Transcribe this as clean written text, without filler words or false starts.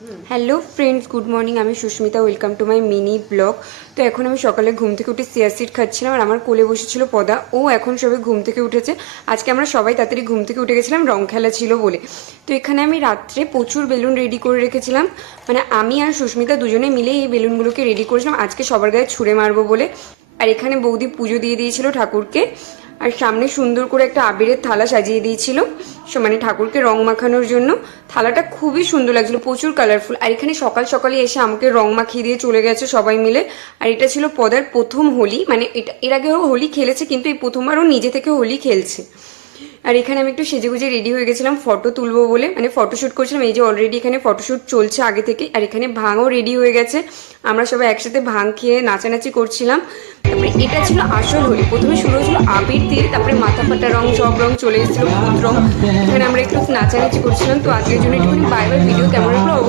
Hello friends, good morning. আমি Susmita, welcome to my mini blog. তো এখন আমি সকালে ঘুম থেকে উঠে চিয়া সিড খাচ্ছিলাম, আর আমার কোলে বসেছিল পদা। ও এখন সবে ঘুম থেকে উঠেছে। আজকে আমরা সবাই তাড়াতাড়ি ঘুম থেকে উঠে গেছিলাম, রং খেলা ছিল বলে। তো এখানে আমি রাত্রে প্রচুর বেলুন রেডি করে রেখেছিলাম, মানে আমি আর সুস্মিতা দুজনে মিলে এই বেলুনগুলোকে রেডি করেছিলাম আজকে সবার গায়ে ছুঁড়ে মারবো বলে। আর এখানে বৌদি পুজো দিয়ে দিয়েছিল ঠাকুরকে, আর সামনে সুন্দর করে একটা আবিরের থালা সাজিয়ে দিয়েছিল, মানে ঠাকুরকে রং মাখানোর জন্য। থালাটা খুবই সুন্দর লাগছিল, প্রচুর কালারফুল। আর এখানে সকাল সকালে এসে আমাকে রং মাখিয়ে দিয়ে চলে গেছে সবাই মিলে। আর এটা ছিল পদার প্রথম হোলি, মানে এটা এর আগেও হোলি খেলেছে, কিন্তু এই প্রথমবারও নিজে থেকে হোলি খেলছে। আর এখানে আমি একটু সেজেগুজে রেডি হয়ে গেছিলাম ফটো তুলবো বলে, মানে ফটোশ্যুট করছিলাম। এই যে অলরেডি এখানে ফটোশ্যুট চলছে আগে থেকে। আর এখানে ভাঙও রেডি হয়ে গেছে, আমরা সবাই একসাথে ভাঙ খেয়ে নাচানাচি করছিলাম। তারপরে এটা ছিল আসল হোলি। প্রথমে শুরু হয়েছিল আবির দিয়ে, তারপরে মাথা ফাটা রং, সব রং চলে এসেছিল, ভূত রং। এখানে আমরা একটু নাচানাচি করছিলাম। তো আজকের জন্য একটুখানি বাই বাই। ভিডিও কেমন লাগলো